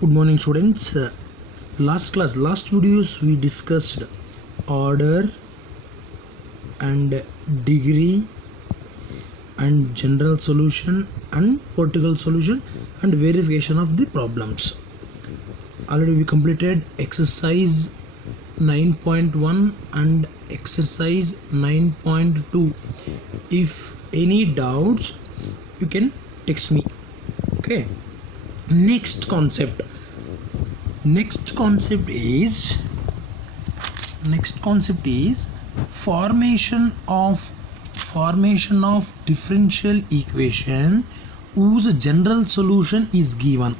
Good morning, students. Last videos we discussed order and degree and general solution and particular solution and verification of the problems. Already we completed exercise 9.1 and exercise 9.2. If any doubts, you can text me. Okay. Next concept is formation of differential equation whose general solution is given,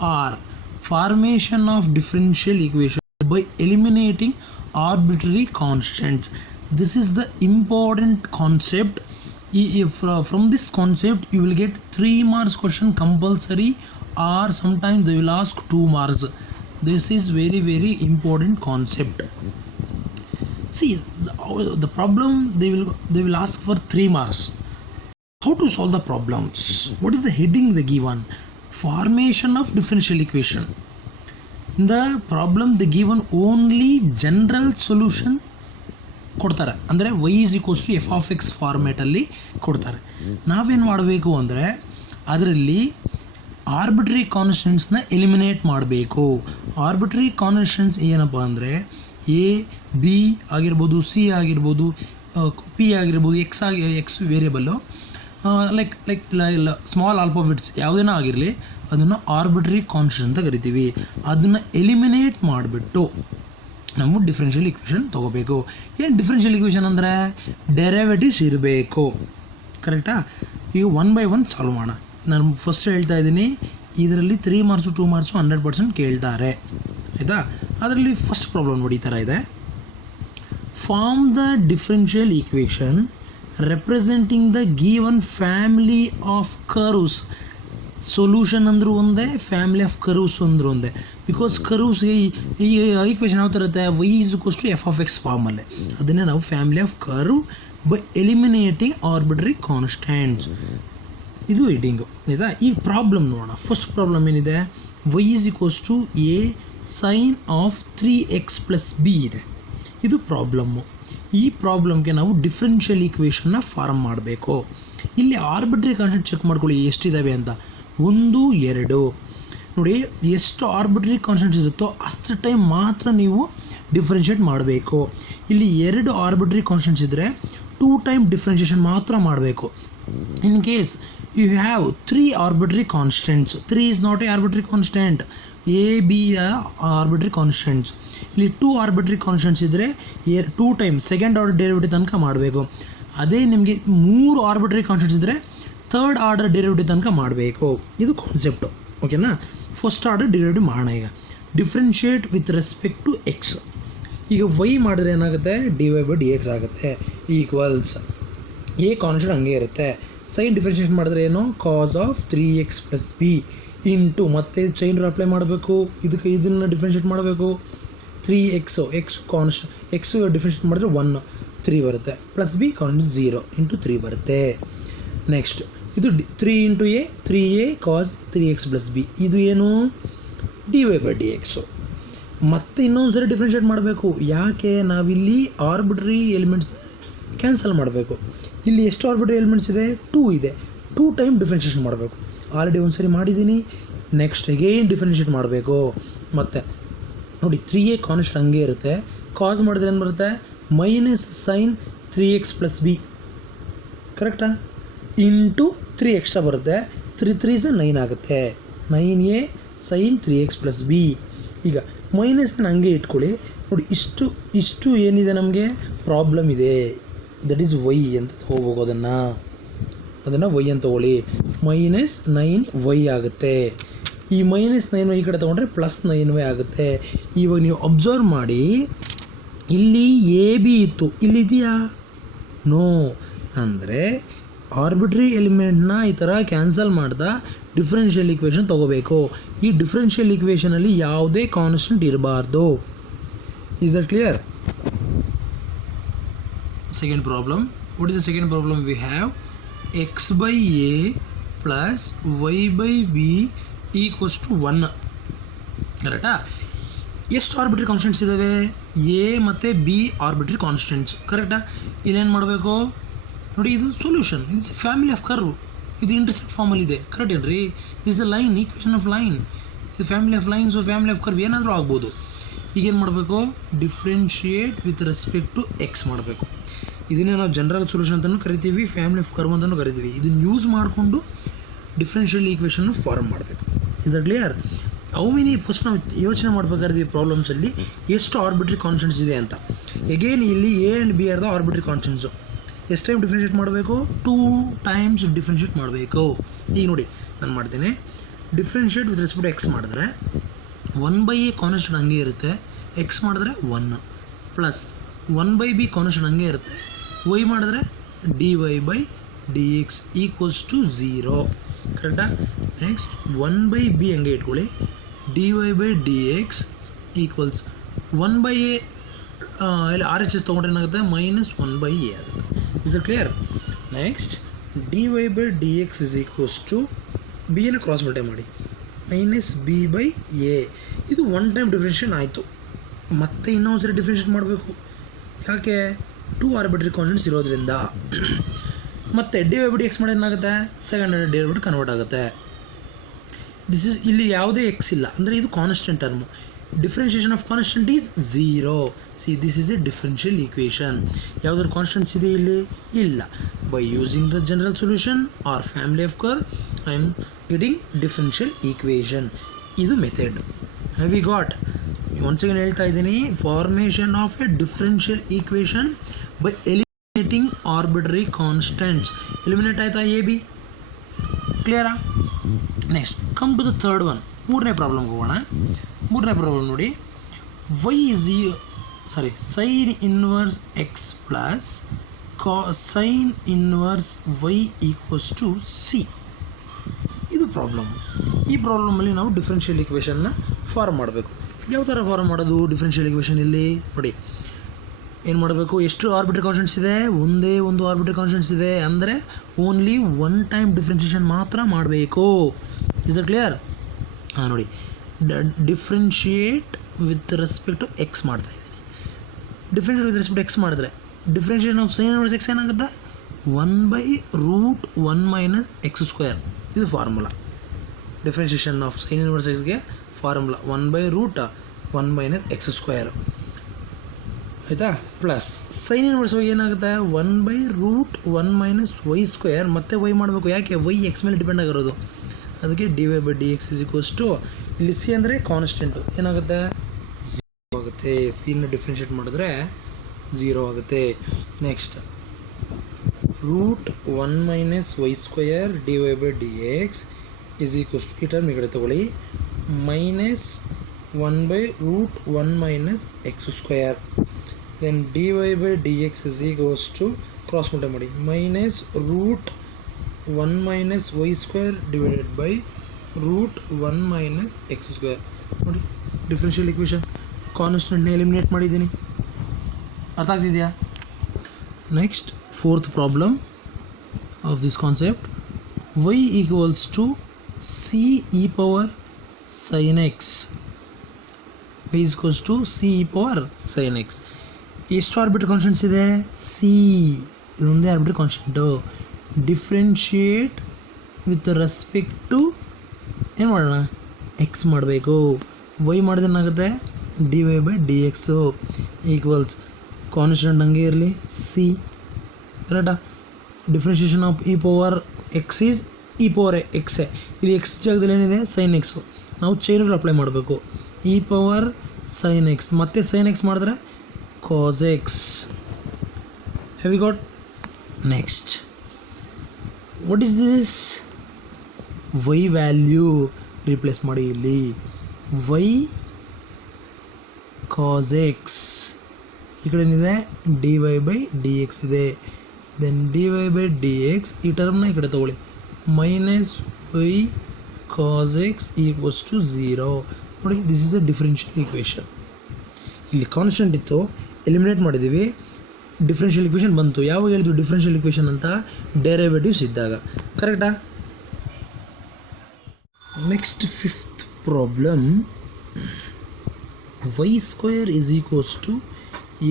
or formation of differential equation by eliminating arbitrary constants. This is the important concept. If from this concept you will get 3 marks question compulsory, or sometimes they will ask 2 marks. This is very important concept. See, the problem they will ask for 3 marks. How to solve the problems? What is the heading they given? Formation of differential equation. In the problem they given only general solution ಕೊಡ್ತಾರೆ. ಅಂದರೆ y is equals to f of x ಫಾರ್ಮೇಟಲ್ಲಿ ಕೊಡ್ತಾರೆ. ನಾವೇನು ಮಾಡಬೇಕು ಅಂದರೆ ಅದರಲ್ಲಿ ಆರ್ಬಿಟ್ರಿ ಕಾನ್ಸ್ಟೆಂಟ್ಸ್ನ eliminate ಮಾಡಬೇಕು. ಆರ್ಬಿಟ್ರಿ constants ಏನಪ್ಪ ಅಂದರೆ ಎ ಬಿ ಆಗಿರ್ಬೋದು, ಸಿ ಆಗಿರ್ಬೋದು, ಪಿ ಆಗಿರ್ಬೋದು, x variable, like small alphabets ಯಾವುದೇನೋ ಆಗಿರಲಿ, ಅದನ್ನು ಆರ್ಬಿಟ್ರಿ ಕಾನ್ಸ್ಟೆಂಟ್ ಅಂತ ಕರಿತೀವಿ. ಅದನ್ನು ಎಲಿಮಿನೇಟ್ ಮಾಡಿಬಿಟ್ಟು ನಾವು ಡಿಫ್ರೆನ್ಷಿಯಲ್ ಇಕ್ವೇಷನ್ ತೊಗೋಬೇಕು. ಏನು ಡಿಫ್ರೆನ್ಷಿಯಲ್ ಇಕ್ವೇಷನ್ ಅಂದರೆ ಡೆರಿವೇಟಿವ್ಸ್ ಇರಬೇಕು. ಕರೆಕ್ಟಾ? ಈಗ 1 by 1 ಸಾಲ್ವ್ ಮಾಡೋಣ. ನಾನು ಫಸ್ಟ್ ಹೇಳ್ತಾ ಇದ್ದೀನಿ, ಇದರಲ್ಲಿ 3 ಮಾರ್ಕ್ಸು 2 ಮಾರ್ಕ್ಸು 100% ಕೇಳ್ತಾರೆ. ಆಯಿತಾ? ಅದರಲ್ಲಿ ಫಸ್ಟ್ ಪ್ರಾಬ್ಲಮ್ ನೋಡಿ, ಈ ಥರ ಇದೆ. Form the differential equation representing the given family of curves. Solution ಅಂದರೂ ಒಂದೇ, ಫ್ಯಾಮಿಲಿ ಆಫ್ ಕರ್ವ್ಸ್ ಅಂದರೂ ಒಂದೇ. ಬಿಕಾಸ್ ಕರ್ವ್ಸ್ಗೆ ಈ ಈಕ್ವೇಷನ್ ಯಾವ ಥರ ಇರುತ್ತೆ, y is equals to f of x ಫಾರ್ಮಲ್ಲೇ. ಅದನ್ನೇ ನಾವು family of curve by eliminating arbitrary constants. ಇದು ಹೆಡ್ಡಿಂಗು. ಆಯಿತಾ? ಈ ಪ್ರಾಬ್ಲಮ್ ನೋಡೋಣ. ಫಸ್ಟ್ ಪ್ರಾಬ್ಲಮ್ ಏನಿದೆ, y is equals to a sin of 3x plus b ಇದೆ. ಇದು ಪ್ರಾಬ್ಲಮ್ಮು. ಈ ಪ್ರಾಬ್ಲಮ್ಗೆ ನಾವು ಡಿಫ್ರೆನ್ಷಿಯಲ್ ಈಕ್ವೇಷನ್ನ ಫಾರ್ಮ್ ಮಾಡಬೇಕು. ಇಲ್ಲಿ ಆರ್ಬಿಟ್ರಿ ಕಾನ್ಸ್ಟೆಂಟ್ ಚೆಕ್ ಮಾಡ್ಕೊಳ್ಳಿ ಎಷ್ಟಿದ್ದಾವೆ ಅಂತ. 1, 2 ನೋಡಿ, ಎಷ್ಟು ಆರ್ಬಿಟ್ರಿ ಕಾನ್ಸ್ಟೆಂಟ್ಸ್ ಇರುತ್ತೋ ಅಷ್ಟು ಟೈಮ್ ಮಾತ್ರ ನೀವು ಡಿಫ್ರೆನ್ಷಿಯೇಟ್ ಮಾಡಬೇಕು. ಇಲ್ಲಿ 2 ಆರ್ಬಿಟ್ರಿ ಕಾನ್ಸ್ಟೆಂಟ್ಸ್ ಇದ್ದರೆ 2 ಟೈಮ್ ಡಿಫ್ರೆನ್ಷಿಯೇಷನ್ ಮಾತ್ರ ಮಾಡಬೇಕು. In case you have 3 arbitrary constants, 3 is not a arbitrary constant, a b arbitrary constants. ಇಲ್ಲಿ 2 ಆರ್ಬಿಟ್ರಿ ಕಾನ್ಸ್ಟೆಂಟ್ಸ್ ಇದ್ದರೆ 2 ಟೈಮ್ ಸೆಕೆಂಡ್ ಆರ್ಡರ್ ಡೆರಿವೇಟಿವ್ ತನಕ ಮಾಡಬೇಕು. ಅದೇ ನಿಮಗೆ 3 ಆರ್ಬಿಟ್ರಿ ಕಾನ್ಸ್ಟೆಂಟ್ಸ್ ಇದ್ದರೆ 3rd ಆರ್ಡರ್ ಡೆರಿವೇಟಿವ್ ತನಕ ಮಾಡಬೇಕು. ಇದು ಕಾನ್ಸೆಪ್ಟು. ಓಕೆನಾ? ಫಸ್ಟ್ ಆರ್ಡರ್ ಡೆರಿವೇಟಿವ್ ಮಾಡೋಣ. ಈಗ differentiate with respect to x. ಈಗ ವೈ ಮಾಡಿದ್ರೆ ಏನಾಗುತ್ತೆ, d y by d x ಆಗುತ್ತೆ, ಈಕ್ವಲ್ಸ್ ಎ ಕಾನ್ಸ್ಟೆಂಟ್ ಹಂಗೆ ಇರುತ್ತೆ. ಸೈನ್ ಡಿಫ್ರೆನ್ಷಿಯೇಟ್ ಮಾಡಿದ್ರೆ ಏನು, cos of 3x plus b into ಮತ್ತೆ ಚೈನ್ ಅಪ್ಲೈ ಮಾಡಬೇಕು. ಇದನ್ನು ಡಿಫ್ರೆನ್ಷಿಯೇಟ್ ಮಾಡಬೇಕು. 3x X constant, X differentiate ಮಾಡಿದ್ರೆ 1 3 ಬರುತ್ತೆ, ಪ್ಲಸ್ ಬಿ ಕಾನ್ಸ್ಟೆಂಟ್ 0 ಇಂಟು 3 ಬರುತ್ತೆ. ನೆಕ್ಸ್ಟ್ ಇದು 3 into a, 3a cos 3x plus b, ಇದು ಏನು, d y by d x. ಮತ್ತೆ ಇನ್ನೊಂದು ಸರಿ ಡಿಫ್ರೆನ್ಷಿಯೇಟ್ ಮಾಡಬೇಕು. ಯಾಕೆ, ನಾವಿಲ್ಲಿ ಆರ್ಬಿಟ್ರಿ ಎಲಿಮೆಂಟ್ಸ್ ಕ್ಯಾನ್ಸಲ್ ಮಾಡಬೇಕು. ಇಲ್ಲಿ ಎಷ್ಟು ಆರ್ಬಿಟ್ರಿ ಎಲಿಮೆಂಟ್ಸ್ ಇದೆ, 2 ಇದೆ. 2 ಟೈಮ್ ಡಿಫ್ರೆನ್ಷಿಯೇಷನ್ ಮಾಡಬೇಕು. ಆಲ್ರೆಡಿ ಒಂದು ಸರಿ ಮಾಡಿದ್ದೀನಿ. ನೆಕ್ಸ್ಟ್ ಅಗೇನ್ ಡಿಫ್ರೆನ್ಷಿಯೇಟ್ ಮಾಡಬೇಕು. ಮತ್ತು ನೋಡಿ, 3a ಕಾನ್ಸ್ಟೆಂಟ್ ಹಂಗೆ ಇರುತ್ತೆ. ಕಾಸ್ ಮಾಡಿದ್ರೆ ಏನು ಬರುತ್ತೆ, minus sine 3x plus b, ಕರೆಕ್ಟಾ, ಇಂಟು 3 ಎಕ್ಸ್ಟ್ರಾ ಬರುತ್ತೆ. 3 3s 9 ಆಗುತ್ತೆ. 9a sign 3x plus B. ಈಗ ಮೈನಸ್ನ ಹಂಗೆ ಇಟ್ಕೊಳ್ಳಿ. ನೋಡಿ, ಇಷ್ಟು ಏನಿದೆ ನಮಗೆ ಪ್ರಾಬ್ಲಮ್ ಇದೆ, ದಟ್ ಈಸ್ ವೈ ಅಂತ ತೊಗೋಬೇಕು. ಅದನ್ನು ವೈ ಅಂತ ತೊಗೊಳ್ಳಿ. ಮೈನಸ್ 9y ಆಗುತ್ತೆ. ಈ ಮೈನಸ್ 9y ಈ ಕಡೆ ತೊಗೊಂಡ್ರೆ ಪ್ಲಸ್ 9y ಆಗುತ್ತೆ. ಇವಾಗ ನೀವು ಅಬ್ಸರ್ವ್ ಮಾಡಿ, ಇಲ್ಲಿ ಎ ಬಿ ಇತ್ತು, ಇಲ್ಲಿದೆಯಾ, ನೋ. ಅಂದರೆ ಆರ್ಬಿಟ್ರಿ ಎಲಿಮೆಂಟ್ನ ಈ ಥರ ಕ್ಯಾನ್ಸಲ್ ಮಾಡ್ತಾ ಡಿಫ್ರೆನ್ಷಿಯಲ್ ಇಕ್ವೇಷನ್ ತೊಗೋಬೇಕು. ಈ ಡಿಫ್ರೆನ್ಷಿಯಲ್ ಇಕ್ವೇಷನಲ್ಲಿ ಯಾವುದೇ ಕಾನ್ಸ್ಟೆಂಟ್ ಇರಬಾರ್ದು. Is that clear? Second problem. What is the second problem? We have x by a plus y by b equals to 1. ಕರೆಕ್ಟಾ? ಎಷ್ಟು ಆರ್ಬಿಟ್ರಿ ಕಾನ್ಸ್ಟೆಂಟ್ಸ್ ಇದ್ದಾವೆ? ಎ ಮತ್ತು ಬಿ ಆರ್ಬಿಟ್ರಿ ಕಾನ್ಸ್ಟೆಂಟ್ಸ್. ಕರೆಕ್ಟಾ? ಇಲ್ಲೇನು ಮಾಡಬೇಕು ನೋಡಿ, ಇದು ಸೊಲ್ಯೂಷನ್, ಇದು ಫ್ಯಾಮಿಲಿ ಆಫ್ ಕರ್ವ್, ಇದು ಇಂಟರ್ಸೆಕ್ಟ್ ಫಾರ್ಮಲ್ಲಿದೆ. ಕರೆಕ್ಟ್ ಏನ್ರಿ? Is a line, equation of line, ಇದು family of lines family of curve ಏನಾದರೂ ಆಗ್ಬೋದು. ಈಗೇನು ಮಾಡಬೇಕು? Differentiate with respect to x ಮಾಡಬೇಕು. ಇದನ್ನೇ ನಾವು ಜನರಲ್ ಸೊಲ್ಯೂಷನ್ ಅಂತಲೂ ಕರಿತೀವಿ, ಫ್ಯಾಮಿಲಿ ಆಫ್ ಕರ್ವ್ ಅಂತಲೂ ಕರಿತೀವಿ. ಇದನ್ನು ಯೂಸ್ ಮಾಡಿಕೊಂಡು ಡಿಫ್ರೆನ್ಷಿಯಲ್ ಈಕ್ವೇಷನ್ನು ಫಾರ್ಮ್ ಮಾಡಬೇಕು. Is a clear? ಅವು ಮೆನಿ ಫಸ್ಟ್ ನಾವು ಯೋಚನೆ ಮಾಡಬೇಕಾದ್ರೆ ಈ ಪ್ರಾಬ್ಲಮ್ಸಲ್ಲಿ ಎಷ್ಟು ಆರ್ಬಿಟ್ರಿ ಕಾನ್ಸ್ಟೆಂಟ್ಸ್ ಇದೆ ಅಂತ. ಎಗೇನ್ ಇಲ್ಲಿ a and b are the arbitrary constants. ಎಷ್ಟು ಟೈಮ್ ಡಿಫ್ರೆನ್ಷಿಯೇಟ್ ಮಾಡಬೇಕು? 2 ಟೈಮ್ಸ್ ಡಿಫ್ರೆನ್ಷಿಯೇಟ್ ಮಾಡಬೇಕು. ಈಗ ನೋಡಿ ನಾನು ಮಾಡ್ತೀನಿ, ಡಿಫ್ರೆನ್ಷಿಯೇಟ್ ವಿತ್ ರೆಸ್ಪೆಕ್ಟ್ ಎಕ್ಸ್ ಮಾಡಿದ್ರೆ 1/a ಕಾನ್ಸ್ಟೆಂಟ್ ಹಂಗೆ ಇರುತ್ತೆ, ಎಕ್ಸ್ ಮಾಡಿದ್ರೆ 1 ಪ್ಲಸ್ 1/b ಕಾನ್ಸ್ಟೆಂಟ್ ಹಂಗೆ ಇರುತ್ತೆ, ವೈ ಮಾಡಿದ್ರೆ dy/dx ಈಕ್ವಲ್ಸ್ ಟು 0. ಕರೆಕ್ಟಾ? ನೆಕ್ಸ್ಟ್ 1/b ಹಂಗೆ ಇಟ್ಕೊಳ್ಳಿ, dy/dx ಈಕ್ವಲ್ಸ್ 1/a ಇಲ್ಲಿ ಆರ್ ಎಚ್ ಎಸ್ ತೊಗೊಂಡ್ರೆ ಏನಾಗುತ್ತೆ? -1/a ಆಗುತ್ತೆ. Is it clear? Next dy/dx is equals to ಬಿಯನ್ನು ಕ್ರಾಸ್ ಮಲ್ಟೈ ಮಾಡಿ -b/a. ಇದು ಒನ್ ಟೈಮ್ ಡಿಫ್ರೆನ್ಷಿಯೇಷನ್ ಆಯಿತು. ಮತ್ತೆ ಇನ್ನೊಂದು ಸರಿ ಡಿಫ್ರೆನ್ಷಿಯೇಟ್ ಮಾಡಬೇಕು. ಯಾಕೆ? 2 ಆರ್ಬಿಟ್ರಿ ಕಾನ್ಸ್ಟೆಂಟ್ಸ್ ಇರೋದ್ರಿಂದ. ಮತ್ತು dy/dx ಮಾಡಿದ್ರೆ ಏನಾಗುತ್ತೆ? ಸೆಕೆಂಡ್ ಆರ್ಡರ್ ಡಿರೈವೇಟಿವ್ ಕನ್ವರ್ಟ್ ಆಗುತ್ತೆ. ಇಲ್ಲಿ ಯಾವುದೇ ಎಕ್ಸ್ ಇಲ್ಲ, ಅಂದರೆ ಇದು constant term. Differentiation of constant is 0. See this is a differential equation. ಯಾವುದಾದ್ರು ಕಾನ್ಸ್ಟೆಂಟ್ಸ್ ಇದೆ ಇಲ್ಲಿ? ಇಲ್ಲ. By using the general solution or family of curve I am getting differential equation. ಇದು method. Have we got? Once again ಹೇಳ್ತಾ ಇದ್ದೀನಿ, formation of a differential equation by eliminating arbitrary constants. Eliminate ಆಯಿತಾ a b? ಕ್ಲಿಯರಾ? Next come to the third one. ಮೂರನೇ ಪ್ರಾಬ್ಲಮ್ಗೆ ಹೋಗೋಣ. ಮೂರನೇ problem ನೋಡಿ, sine inverse x plus sine inverse y equals to c. ಇದು ಪ್ರಾಬ್ಲಮ್. ಈ ಪ್ರಾಬ್ಲಮಲ್ಲಿ ನಾವು ಡಿಫ್ರೆನ್ಷಿಯಲ್ ಈಕ್ವೇಷನ್ನ ಫಾರ್ಮ್ ಮಾಡಬೇಕು. ಯಾವ ಥರ ಫಾರ್ಮ್ ಮಾಡೋದು ಡಿಫ್ರೆನ್ಷಿಯಲ್ ಈಕ್ವೇಷನ್? ಇಲ್ಲಿ ನೋಡಿ ಏನು ಮಾಡಬೇಕು? ಎಷ್ಟು ಆರ್ಬಿಟ್ರಿ ಕಾನ್ಸ್ಟೆಂಟ್ಸ್ ಇದೆ? ಒಂದೇ ಒಂದು ಆರ್ಬಿಟ್ರಿ ಕಾನ್ಸ್ಟೆಂಟ್ಸ್ ಇದೆ, ಅಂದರೆ ಓನ್ಲಿ ಒನ್ ಟೈಮ್ ಡಿಫ್ರೆನ್ಷಿಯೇಷನ್ ಮಾತ್ರ ಮಾಡಬೇಕು. Is it clear? ಹಾಂ ನೋಡಿ, differentiate with respect to x ಮಾಡ್ತಾ ಇದ್ದೀನಿ. ಡಿಫ್ರೆನ್ಷಿಯೇಟ್ ವಿತ್ ರೆಸ್ಪೆಕ್ಟ್ ಎಕ್ಸ್ ಮಾಡಿದ್ರೆ differentiation of sine inverse x ಏನಾಗುತ್ತೆ? 1/√1 - x². ಇದು formula. Differentiation of sine inverse ಎಕ್ಸ್ಗೆ ಫಾರ್ಮುಲಾ 1/√1 - x². ಆಯಿತಾ? ಪ್ಲಸ್ ಸೈನ್ ಇನ್ವರ್ಸ್ ವೈ ಏನಾಗುತ್ತೆ? 1/√1 - y². ಮತ್ತೆ ವೈ ಮಾಡಬೇಕು. ಯಾಕೆ? ವೈ ಎಕ್ಸ್ ಮೇಲೆ ಡಿಪೆಂಡ್ ಆಗಿರೋದು, ಅದಕ್ಕೆ dy/dx ಇಸ್ ಈಕ್ವಲ್ಸ್ ಟು, ಇಲ್ಲಿ ಸಿ ಅಂದರೆ ಕಾನ್ಸ್ಟೆಂಟು, ಏನಾಗುತ್ತೆ? 0 ಆಗುತ್ತೆ. ಸಿನ ಡಿಫ್ರೆನ್ಷಿಯೇಟ್ ಮಾಡಿದ್ರೆ 0 ಆಗುತ್ತೆ. Next √1 - y² dy/dx is equals to, ಈ ಟರ್ಮ್ ಈ ಕಡೆ ತಗೊಳ್ಳಿ, -1/√1 - x². Then dy/dx is equals to, cross multi ಮಾಡಿ, -√1 - y² ಡಿವೈಡೆಡ್ ಬೈ √1 - x². ನೋಡಿ ಡಿಫ್ರೆನ್ಷಿಯಲ್ ಈಕ್ವೇಷನ್. ಕಾನ್ಸ್ಟೆಂಟ್ನ ಎಲಿಮಿನೇಟ್ ಮಾಡಿದ್ದೀನಿ. ಅರ್ಥ ಆಗ್ತಿದೆಯಾ? Next fourth problem of this concept, y equals to c e power sin x. y equals to c e power sin x. ಎಷ್ಟು arbitrary constants ಇದೆ? C. ಇದೊಂದೇ arbitrary constant. Differentiate with respect to ಏನು ಮಾಡೋಣ? X ಮಾಡಬೇಕು. Y ಮಾಡಿದ್ರೆ ಏನಾಗುತ್ತೆ? dy/dx equals constant ಹಂಗೆ ಇರಲಿ ಸಿ. ಕರೆಕ್ಟಾ? Differentiation of e power x is e power ಎಕ್ಸೇ. ಇಲ್ಲಿ ಎಕ್ಸ್ ಜಾಗದಲ್ಲಿ ಏನಿದೆ? Sine x. ನಾವು ಚೈನ್ ರೂಲ್ ಅಪ್ಲೈ ಮಾಡಬೇಕು. ಇ ಪವರ್ ಸೈನ್ ಎಕ್ಸ್, ಮತ್ತೆ ಸೈನ್ ಎಕ್ಸ್ ಮಾಡಿದ್ರೆ cos x. Have we got? Next what is this? Y value replace ಮಾಡಿ. ಇಲ್ಲಿ ವೈ ಕಾಸ್ ಎಕ್ಸ್, ಈ ಕಡೆ ಏನಿದೆ? dy/dx ಇದೆ. ದೆನ್ dy/dx ಈ ಟರ್ಮ್ನ ಈ ಕಡೆ ತಗೊಳ್ಳಿ, -y cos x equals to 0. ನೋಡಿ this is a differential equation. ಇಲ್ಲಿ ಕಾನ್ಸ್ಟೆಂಟ್ ಇತ್ತು, ಎಲಿಮಿನೇಟ್ ಮಾಡಿದ್ದೀವಿ, ಡಿಫ್ರೆನ್ಷಿಯಲ್ ಈಕ್ವೇಷನ್ ಬಂತು. ಯಾವಾಗ ಹೇಳಿದ್ವಿ ಡಿಫ್ರೆನ್ಷಿಯಲ್ ಈಕ್ವೇಷನ್ ಅಂತ? ಡೆರಿವೇಟಿವ್ಸ್ ಇದ್ದಾಗ. ಕರೆಕ್ಟಾ? Next fifth problem, y square is equals to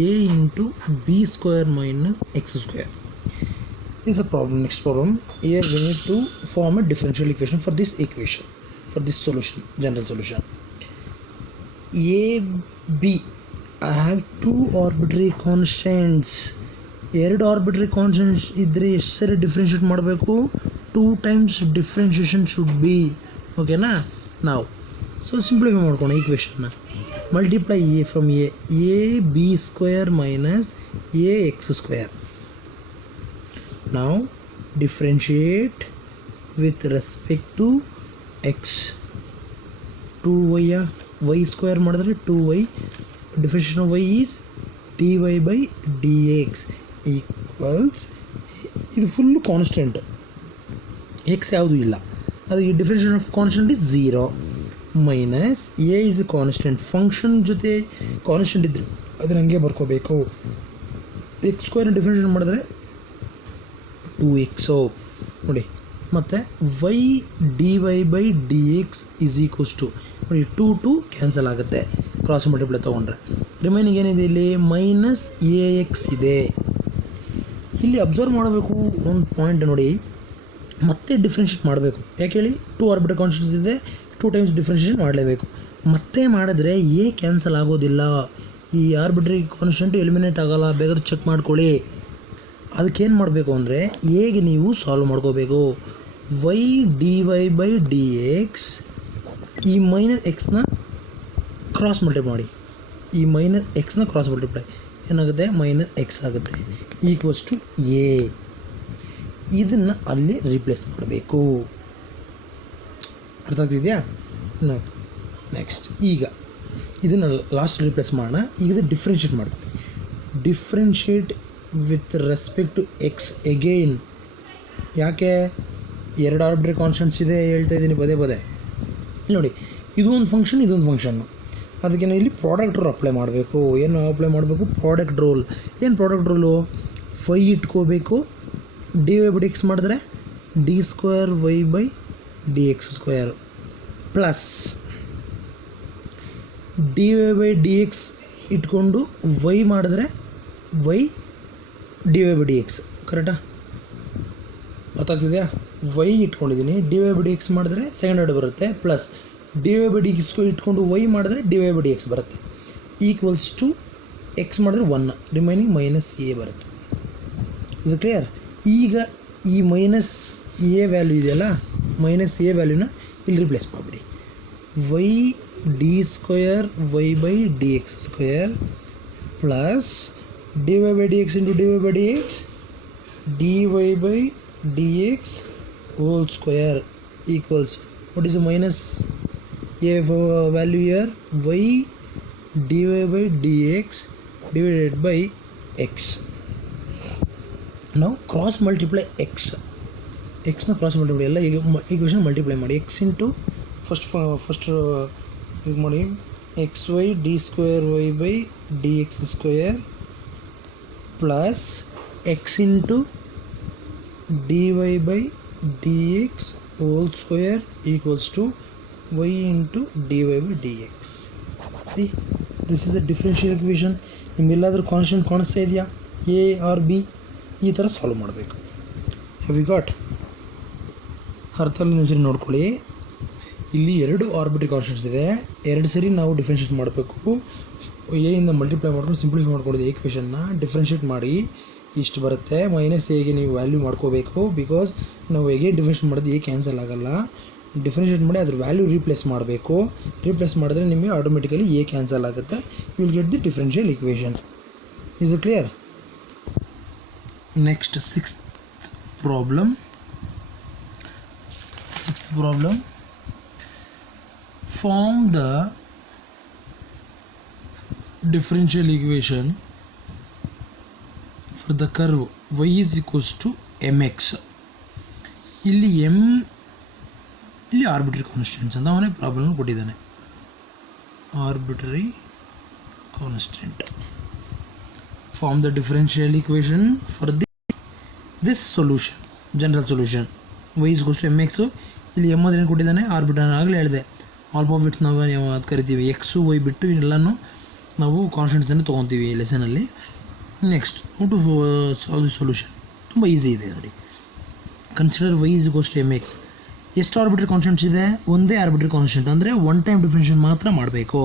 a into b square minus x square. This is the problem. Next problem, here we need to form a differential equation for this equation, for this solution, general solution. A, B, I have two arbitrary constants. ಎರಡು arbitrary constants ಇದ್ದರೆ ಎಷ್ಟು ಸರಿ differentiate ಮಾಡಬೇಕು? 2 times differentiation should be. ಓಕೆನಾ? ನಾವು so simplify ಮಾಡ್ಕೋಣ ಈಕ್ವೇಷನ್ನ. Multiply a from a b square minus a x square. ನಾವು differentiate with respect to x. 2y y square ಮಾಡಿದ್ರೆ 2y, differentiation of y is dy by dx equals, ಇದು full constant, x ಯಾವುದೂ ಇಲ್ಲ, ಅದಕ್ಕೆ differentiation of constant is 0 minus a is a constant. Function ಜೊತೆ constant ಇದ್ದರೆ ಅದನ್ನ ಹಂಗೆ ಬರ್ಕೋಬೇಕು. X ಸ್ಕ್ವೇರ್ನ differentiate ಮಾಡಿದ್ರೆ 2x ನೋಡಿ, ಮತ್ತು y dy by dx is equals to ನೋಡಿ 2 ಕ್ಯಾನ್ಸಲ್ ಆಗುತ್ತೆ ಕ್ರಾಸ್ ಮಲ್ಟಿಪ್ಲೈ ತೊಗೊಂಡ್ರೆ. ರಿಮೈನಿಂಗ್ ಏನಿದೆ ಇಲ್ಲಿ? ಮೈನಸ್ ಎ ಎಕ್ಸ್ ಇದೆ. ಇಲ್ಲಿ ಅಬ್ಸರ್ವ್ ಮಾಡಬೇಕು ಒಂದು ಪಾಯಿಂಟ್ ನೋಡಿ, ಮತ್ತೆ ಡಿಫ್ರೆನ್ಷಿಯೇಟ್ ಮಾಡಬೇಕು. ಯಾಕೆ ಹೇಳಿ? 2 ಆರ್ಬಿಟ್ರರಿ ಕಾನ್ಸ್ಟೆಂಟ್ಸ್ ಇದೆ, 2 times ಡಿಫ್ರೆನ್ಷಿಯೇಟ್ ಮಾಡಲೇಬೇಕು. ಮತ್ತೆ ಮಾಡಿದ್ರೆ ಎ ಕ್ಯಾನ್ಸಲ್ ಆಗೋದಿಲ್ಲ, ಈ ಆರ್ಬಿಟ್ರರಿ ಕಾನ್ಸ್ಟೆಂಟ್ ಎಲಿಮಿನೇಟ್ ಆಗೋಲ್ಲ. ಬೇಕಾದ್ರೆ ಚೆಕ್ ಮಾಡ್ಕೊಳ್ಳಿ. ಅದಕ್ಕೇನು ಮಾಡಬೇಕು ಅಂದರೆ ಎಗೆ ನೀವು ಸಾಲ್ವ್ ಮಾಡ್ಕೋಬೇಕು. y dy by dx, ಈ ಮೈನಸ್ ಎಕ್ಸ್ನ ಕ್ರಾಸ್ ಮಲ್ಟಿಪ್ಲೈ ಮಾಡಿ, ಈ ಮೈನಸ್ ಎಕ್ಸ್ನ ಕ್ರಾಸ್ ಮಲ್ಟಿಪ್ಲೈ ಏನಾಗುತ್ತೆ? ಮೈನಸ್ ಎಕ್ಸ್ ಆಗುತ್ತೆ ಈಕ್ವಲ್ಸ್ ಟು ಎ. ಇದನ್ನು ಅಲ್ಲಿ ರೀಪ್ಲೇಸ್ ಮಾಡಬೇಕು. ಅರ್ಥ ಆಗ್ತಿದೆಯಾ? ನೆಕ್ಸ್ಟ್ ಈಗ ಇದನ್ನು ಲಾಸ್ಟ್ ರೀಪ್ಲೇಸ್ ಮಾಡೋಣ. ಈಗ ಇದು ಡಿಫ್ರೆನ್ಷಿಯೇಟ್ ಮಾಡ್ಕೊಳ್ಳಿ. Differentiate with respect to x again. ಯಾಕೆ? 2 ಆರ್ಬಿಟ್ರರಿ ಕಾನ್ಸ್ಟೆಂಟ್ಸ್ ಇದೆ ಹೇಳ್ತಾ ಇದ್ದೀನಿ ಪದೇ ಪದೇ. ನೋಡಿ, ಇದು ಒಂದು ಫಂಕ್ಷನ್, ಇದೊಂದು ಫಂಕ್ಷನ್ನು. ಅದಕ್ಕೆ ನಾವು ಇಲ್ಲಿ ಪ್ರಾಡಕ್ಟ್ ರೂಲ್ ಅಪ್ಲೈ ಮಾಡಬೇಕು. ಏನು ಅಪ್ಲೈ ಮಾಡಬೇಕು? Product rule. ಏನು ಪ್ರಾಡಕ್ಟ್ ರೂಲು? y ಇಟ್ಕೋಬೇಕು, dy by dx ಮಾಡಿದ್ರೆ d square y by dx square plus dy by dx ಇಟ್ಕೊಂಡು y ಮಾಡಿದ್ರೆ y dy by dx. ಕರೆಕ್ಟಾ? ಅರ್ಥ ಆಗ್ತಿದೆಯಾ? y ಇಟ್ಕೊಂಡಿದ್ದೀನಿ, dy by dx ಮಾಡಿದ್ರೆ ಸೆಕೆಂಡ್ ಆರ್ಡರ್ ಬರುತ್ತೆ, ಪ್ಲಸ್ dy by dx ಇಟ್ಕೊಂಡು y ಮಾಡಿದ್ರೆ dy by dx ಬರುತ್ತೆ ಈಕ್ವಲ್ಸ್ ಟು ಎಕ್ಸ್ ಮಾಡಿದ್ರೆ 1, ರಿಮೈನಿಂಗ್ ಮೈನಸ್ ಎ ಬರುತ್ತೆ. ಇದು ಕ್ಲಿಯರ್? ಈಗ ಈ ಮೈನಸ್ ಎ ವ್ಯಾಲ್ಯೂ ಇದೆಯಲ್ಲ, ಮೈನಸ್ ಎ ವ್ಯಾಲ್ಯೂನ ಇಲ್ಲಿ ರಿಪ್ಲೇಸ್ ಮಾಡಿಬಿಡಿ. y D square y by dx square plus dy by dx into dy by dx dy by dx whole square equals, what is the minus a value here? y dy by dx divided by x. Now cross multiply x ನ cross multiply ಎಲ್ಲ ಈಗ equation multiply ಮಾಡಿ. x into first ಇದು ಮಾಡಿ x y d square y by d x square plus x into d y by d x whole square equals to y into dy by dx. See, this is the differential equation. ನಿಮ್ಮೆಲ್ಲಾದರೂ constant ಕಾಣಿಸ್ತಾ ಇದೆಯಾ? A R B ಈ ಥರ solve ಮಾಡಬೇಕು. Have you got? ಅರ್ಥಲ್ಲಿ ನೀವು ಸರಿ ನೋಡ್ಕೊಳ್ಳಿ. ಇಲ್ಲಿ 2 ಆರ್ಬಿಟ್ರರಿ ಕಾನ್ಸ್ಟೆಂಟ್ಸ್ ಇದೆ, 2 ಸರಿ ನಾವು ಡಿಫ್ರೆನ್ಷಿಯೇಟ್ ಮಾಡಬೇಕು. ಎ ಇಂದ ಮಲ್ಟಿಪ್ಲೈ ಮಾಡ್ಕೊಂಡು ಸಿಂಪ್ಲಿಫೈ ಮಾಡ್ಕೊಂಡಿದ್ದೆ ಈಕ್ವೇಷನ್ನ. ಡಿಫ್ರೆನ್ಷಿಯೇಟ್ ಮಾಡಿ ಇಷ್ಟು ಬರುತ್ತೆ. ಮೈನಸ್ ಎಗೆ ನೀವು ವ್ಯಾಲ್ಯೂ ಮಾಡ್ಕೋಬೇಕು, ಬಿಕಾಸ್ ನಾವು ಹೇಗೆ ಡಿಫ್ರೆನ್ಷಿಯೇಟ್ ಮಾಡೋದು ಎ ಕ್ಯಾನ್ಸಲ್ ಆಗೋಲ್ಲ. ಡಿಫ್ರೆನ್ಷಿಯೇಟ್ ಮಾಡಿ ಅದ್ರ ವ್ಯಾಲ್ಯೂ ರೀಪ್ಲೇಸ್ ಮಾಡಬೇಕು. ರೀಪ್ಲೇಸ್ ಮಾಡಿದ್ರೆ ನಿಮಗೆ ಆಟೋಮೆಟಿಕಲಿ ಎ ಕ್ಯಾನ್ಸಲ್ ಆಗುತ್ತೆ. You will get the differential equation. Is it clear? Next sixth problem. Form the differential equation for the curve y is equals to mx. ಇಲ್ಲಿ ಇಲ್ಲಿ arbitrary constants ಅಂತ ಅವನೇ problem ಕೊಟ್ಟಿದ್ದಾನೆ. Arbitrary constant. Form the differential equation for this solution, general solution y is equals to mx. ಇಲ್ಲಿ m ಏನು ಕೊಟ್ಟಿದ್ದಾನೆ? Arbitrary. ಆಗಲೇ ಹೇಳಿದೆ ಆಲ್ಫಾಬೆಟ್ಸ್ ನಾವು ಅದು ಕರಿತೀವಿ. ಎಕ್ಸು ವೈ ಬಿಟ್ಟು ಎಲ್ಲನೂ ನಾವು ಕಾನ್ಸ್ಟೆಂಟ್ಸನ್ನು ತೊಗೊತೀವಿ ಲೆಸನಲ್ಲಿ. Next how to solve the solution. ತುಂಬ ಈಸಿ ಇದೆ ನೋಡಿ. Consider y is equals to m x. ಎಷ್ಟು ಆರ್ಬಿಟ್ರಿ ಕಾನ್ಸ್ಟೆಂಟ್ಸ್ ಇದೆ? ಒಂದೇ ಆರ್ಬಿಟ್ರಿ ಕಾನ್ಸ್ಟೆಂಟ್, ಅಂದರೆ ಒನ್ ಟೈಮ್ ಡಿಫ್ರೆನ್ಷಿಯೇಟ್ ಮಾತ್ರ ಮಾಡಬೇಕು.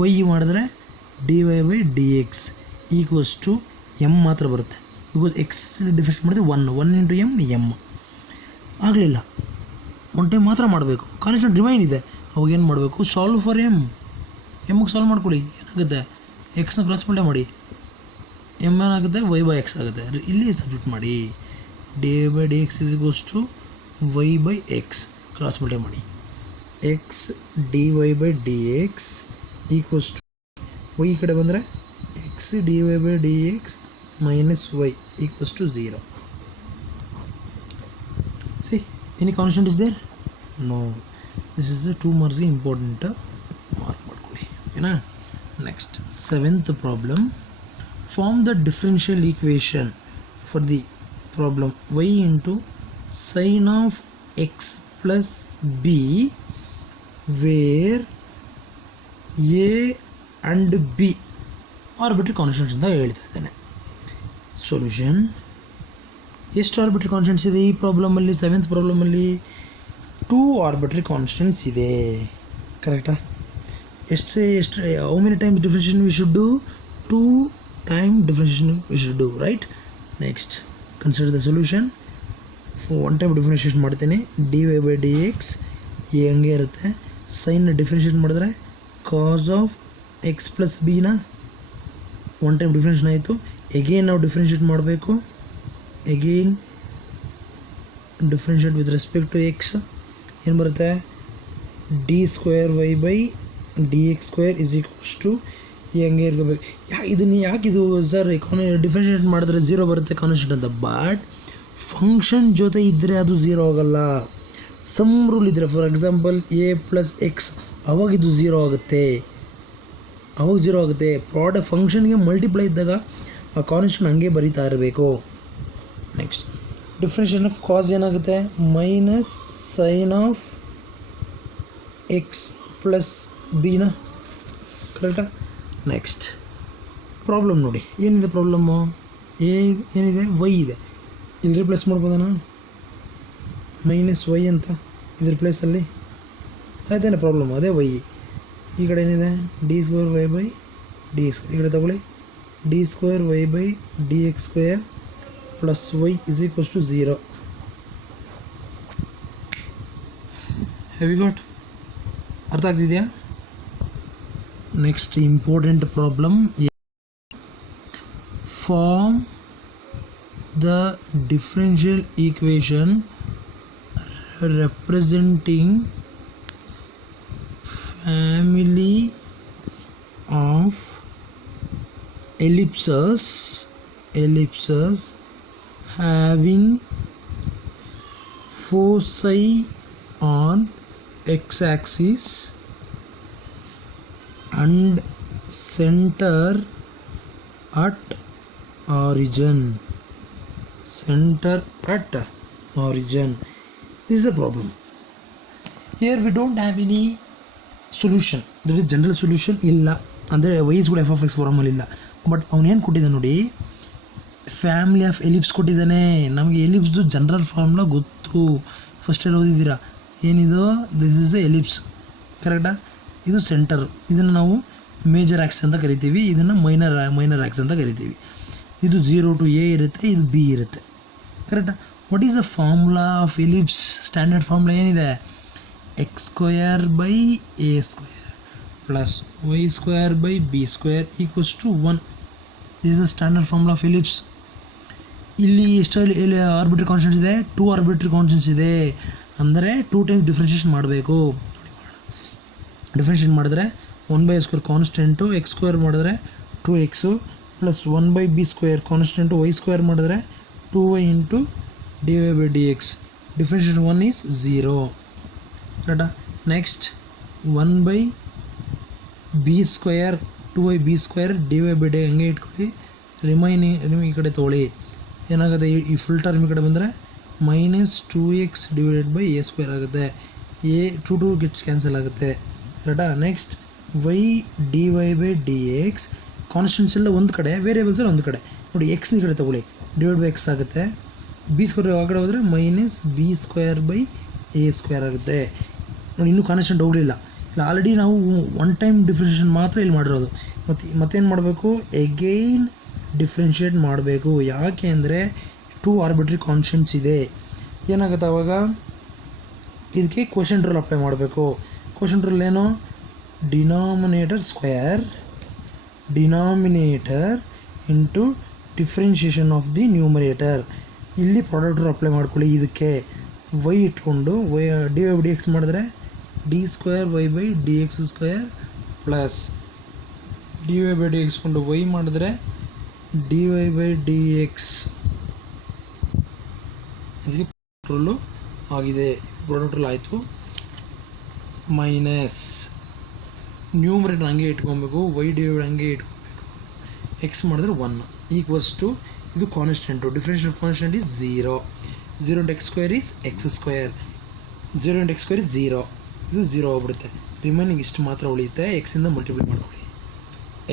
ವೈ ಮಾಡಿದ್ರೆ d y by d x equals to m ಮಾತ್ರ ಬರುತ್ತೆ. ಬಿಕಾಸ್ ಎಕ್ಸ್ ಡಿಫ್ರೆನ್ಷಿಯೇಟ್ ಮಾಡಿದ್ರೆ ಒನ್ ಇಂಟು ಎಮ್ ಆಗಲಿಲ್ಲ. ಒನ್ ಟೈಮ್ ಮಾತ್ರ ಮಾಡಬೇಕು. ಕಾನ್ಸ್ಟೆಂಟ್ ರಿಮೈನ್ ಇದೆ. ಅವಾಗ ಏನು ಮಾಡಬೇಕು? ಸಾಲ್ವ್ ಫಾರ್ ಎಮ್ಗೆ ಸಾಲ್ವ್ ಮಾಡ್ಕೊಳ್ಳಿ. ಏನಾಗುತ್ತೆ? ಎಕ್ಸ್ನ ಕ್ರಾಸ್ ಮಲ್ಟಿಪ್ಲೈ ಮಾಡಿ, ಎಮ್ ಏನಾಗುತ್ತೆ? ವೈ ಬೈ ಎಕ್ಸ್ ಆಗುತ್ತೆ. ಇಲ್ಲಿ ಸಬ್ಸ್ಟಿಟ್ಯೂಟ್ ಮಾಡಿ. D y by d x is equals to y by x cross multiply ಮಾಡಿ. X d y by d x equals to y ಈ ಕಡೆ ಬಂದರೆ x d y by d x minus y equals to 0. See, any constant is there? No. This is the 2 marks important mark ಮಾಡ್ಕೊಳ್ಳಿ. ಓಕೆನಾ? Next 7th problem. Form the differential equation for the problem y into sin of x plus b where a and b arbitrary constants ಅಂತ ಹೇಳ್ತಾ ಇದ್ದೇನೆ. Solution. ಎಷ್ಟು arbitrary constants ಇದೆ ಈ ಪ್ರಾಬ್ಲಮಲ್ಲಿ? 7th ಪ್ರಾಬ್ಲಮಲ್ಲಿ 2 ಆರ್ಬಿಟ್ರಿ constants ಇದೆ. ಕರೆಕ್ಟಾ? ಎಷ್ಟು how many times differentiation we should do? 2 time differentiation we should do, right? Next consider the solution. 1 time differentiate ಮಾಡ್ತೀನಿ. D y by d x ಹಂಗೆ ಇರುತ್ತೆ. ಸೈನ್ನ ಡಿಫ್ರೆನ್ಷಿಯೇಟ್ ಮಾಡಿದ್ರೆ ಕಾಸ್ ಆಫ್ ಎಕ್ಸ್ ಪ್ಲಸ್ ಬಿನ 1 time differentiation ಆಯಿತು. Again ನಾವು differentiate ಮಾಡಬೇಕು. Again differentiate with respect to x ಏನು ಬರುತ್ತೆ? D square y by d x square is equals to ಹಂಗೆ ಇರ್ಕೋಬೇಕು. ಇದನ್ನು ಯಾಕಿದು ಸರ್ ಡಿಫ್ರೆನ್ಷಿಯೇಟ್ ಮಾಡಿದ್ರೆ 0 ಬರುತ್ತೆ ಕಾನ್ಸ್ಟೆಂಟ್ ಅಂತ? ಬಟ್ ಫಂಕ್ಷನ್ ಜೊತೆ ಇದ್ದರೆ ಅದು 0 ಆಗೋಲ್ಲ. ಸಮ್ ರೂಲ್ ಇದ್ದರೆ, for example A plus X, ಅವಾಗ ಇದು 0 ಆಗುತ್ತೆ. ಪ್ರಾಡಕ್ಟ್ ಫಂಕ್ಷನ್ಗೆ ಮಲ್ಟಿಪ್ಲೈ ಇದ್ದಾಗ ಆ ಕಾನ್ಸ್ಟೆಂಟ್ ಹಂಗೆ ಬರೀತಾ ಇರಬೇಕು. ನೆಕ್ಸ್ಟ್ ಡಿಫ್ರೆನ್ಷಿಯೇಷನ್ ಆಫ್ ಕಾಸ್ ಏನಾಗುತ್ತೆ? Minus sine of x plus ಬಿನ. ಕರೆಕ್ಟಾ? ನೆಕ್ಸ್ಟ್ ಪ್ರಾಬ್ಲಮ್ ನೋಡಿ. ಏನಿದೆ ಪ್ರಾಬ್ಲಮ್ಮು? ಏನಿದೆ? ವೈ ಇದೆ. ಇಲ್ಲಿ ರಿಪ್ಲೇಸ್ ಮಾಡ್ಬೋದಾ? ಮೈನಸ್ ವೈ ಅಂತ ಇದ್ರ ಪ್ಲೇಸಲ್ಲಿ ಆಯ್ತೇನೆ ಪ್ರಾಬ್ಲಮ್. ಅದೇ ವೈ. ಈ ಕಡೆ ಏನಿದೆ? D square y by d x square. ಈ ಕಡೆ ತಗೊಳ್ಳಿ. D square y by d x square plus y is equals to 0. Have you got? ಅರ್ಥ ಆಗ್ತಿದೆಯಾ? Next important problem. Form the differential equation representing family of ellipses having foci on x-axis and center at origin. This is the problem. Here we don't have any solution. There is general solution ಇಲ್ಲ. ಅಂದರೆ wise ಕೂಡ F of X ಫಾರ್ಮಲ್ಲಿ ಇಲ್ಲ. But ಅವನೇನು ಕೊಟ್ಟಿದ್ದಾನೆ ನೋಡಿ, family of ellipse ಕೊಟ್ಟಿದ್ದಾನೆ. ನಮಗೆ ಎಲಿಪ್ಸ್ದು ಜನರಲ್ ಫಾರ್ಮುಲಾ ಗೊತ್ತು, ಫಸ್ಟಲ್ಲಿ ಓದಿದ್ದೀರಾ. ಏನಿದು? This is A ellipse. ಕರೆಕ್ಟಾ? ಇದು ಸೆಂಟರ್. ಇದನ್ನು ನಾವು ಮೇಜರ್ ಆ್ಯಕ್ಸ್ ಅಂತ ಕರಿತೀವಿ, ಇದನ್ನು ಮೈನರ್ ಆ್ಯಕ್ಸ್ ಅಂತ ಕರಿತೀವಿ. ಇದು 0 to a ಇರುತ್ತೆ, ಇದು ಬಿ ಇರುತ್ತೆ. ಕರೆಕ್ಟಾ? What is the formula of ellipse? Standard formula ಏನಿದೆ? X square by a square plus y square by b square equals to 1. This is the standard formula of ellipse. ಇಲ್ಲಿ ಎಲ್ಲಿ ಆರ್ಬಿಟ್ರಿ constants ಇದೆ? 2 ಆರ್ಬಿಟ್ರಿ constants ಇದೆ. ಅಂದರೆ 2 times differentiation ಮಾಡಬೇಕು. Differentiate ಮಾಡಿದ್ರೆ 1 square constant, X square ಮಾಡಿದ್ರೆ 2x plus 1 square constant, y square ಮಾಡಿದ್ರೆ 2y into d y by d x. Differentiation 1 is 0. ಕರೆಕ್ಟಾ? Next 1 b square 2y b square d y by d ಹಂಗೆ ಇಟ್ಕೊಳ್ಳಿ. Remaining ಈ ಕಡೆ ತೊಗೊಳ್ಳಿ. ಏನಾಗುತ್ತೆ? ಈ ಫುಲ್ ಟರ್ಮ್ ಈ ಕಡೆ ಬಂದರೆ minus 2x divided by a square ಆಗುತ್ತೆ. ಎ 2 ಗೆಟ್ಸ್ ಕ್ಯಾನ್ಸಲ್ ಆಗುತ್ತೆ. ಕರೆಕ್ಟಾ. Next y d y by d x constants ಎಲ್ಲ ಒಂದು ಕಡೆ, ವೇರಿಯೇಬಲ್ಸ್ ಎಲ್ಲ ಒಂದು ಕಡೆ. ನೋಡಿ ಎಕ್ಸ್ ಈ ಕಡೆ ತೊಗೊಳ್ಳಿ, ಡಿವೈಡ್ ಬೈ ಎಕ್ಸ್ ಆಗುತ್ತೆ. ಬಿ ಸ್ಕ್ವೇರ್ ಆ ಕಡೆ ಹೋದರೆ minus B square by a square ಆಗುತ್ತೆ. ನೋಡಿ ಇನ್ನೂ ಕಾನ್ಸ್ಟೆಂಟ್ ಹೋಗಲಿಲ್ಲ, ಇಲ್ಲ ಆಲ್ರೆಡಿ ನಾವು ಒನ್ ಟೈಮ್ ಡಿಫ್ರೆನ್ಷಿಯೇಷನ್ ಮಾತ್ರ ಇಲ್ಲಿ ಮಾಡಿರೋದು. ಮತ್ತೇನು ಮಾಡಬೇಕು, ಎಗೈನ್ ಡಿಫ್ರೆನ್ಷಿಯೇಟ್ ಮಾಡಬೇಕು. ಯಾಕೆ ಅಂದರೆ 2 ಆರ್ಬಿಟ್ರಿ ಕಾನ್ಸ್ಟೆಂಟ್ಸ್ ಇದೆ. ಏನಾಗುತ್ತೆ ಆವಾಗ, ಇದಕ್ಕೆ ಕ್ವೋಷಂಟ್ ರೂಲ್ ಅಪ್ಲೈ ಮಾಡಬೇಕು. ಕ್ವೋಷಂಟ್ ರೂಲ್ ಏನು, denominator into differentiation of the numerator. ಇಲ್ಲಿ ಪ್ರಾಡಕ್ಟ್ ರೂಲ್ ಅಪ್ಲೈ ಮಾಡ್ಕೊಳ್ಳಿ. ಇದಕ್ಕೆ ವೈ ಇಟ್ಕೊಂಡು y d y by d x ಮಾಡಿದ್ರೆ d square y by d x square plus d y by d x ಕೊಂಡು y ಮಾಡಿದ್ರೆ d y by d x ಇದಕ್ಕೆ rule ಆಗಿದೆ. Product rule ಆಯಿತು. Minus numerator ಹಂಗೆ ಇಟ್ಕೊಬೇಕು, Y d Y ಹಂಗೆ ಇಟ್ಕೊಬೇಕು, ಎಕ್ಸ್ ಮಾಡಿದ್ರೆ 1 ಈಕ್ವಲ್ಸ್ ಟು ಇದು constant. Differential constant is 0 into x square is x square, 0 into x square is 0. ಇದು 0 ಹೋಗ್ಬಿಡುತ್ತೆ. ರಿಮೈನಿಂಗ್ ಇಷ್ಟು ಮಾತ್ರ ಉಳಿಯುತ್ತೆ. ಎಕ್ಸಿಂದ ಮಲ್ಟಿಪ್ಲೈ ಮಾಡ್ಕೊಳ್ಳಿ.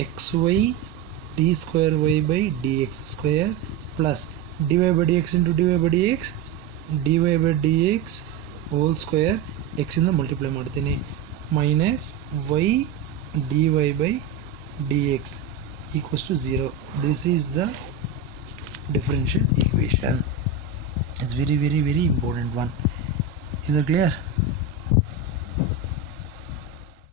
X y d square y by d x square plus d y by d x into d y by d x, d y by d x whole square, ಎಕ್ಸಿಂದ multiply ಮಾಡ್ತೀನಿ, minus y d y by d x equals to 0. This is the differential equation. It's very important one. Is it clear?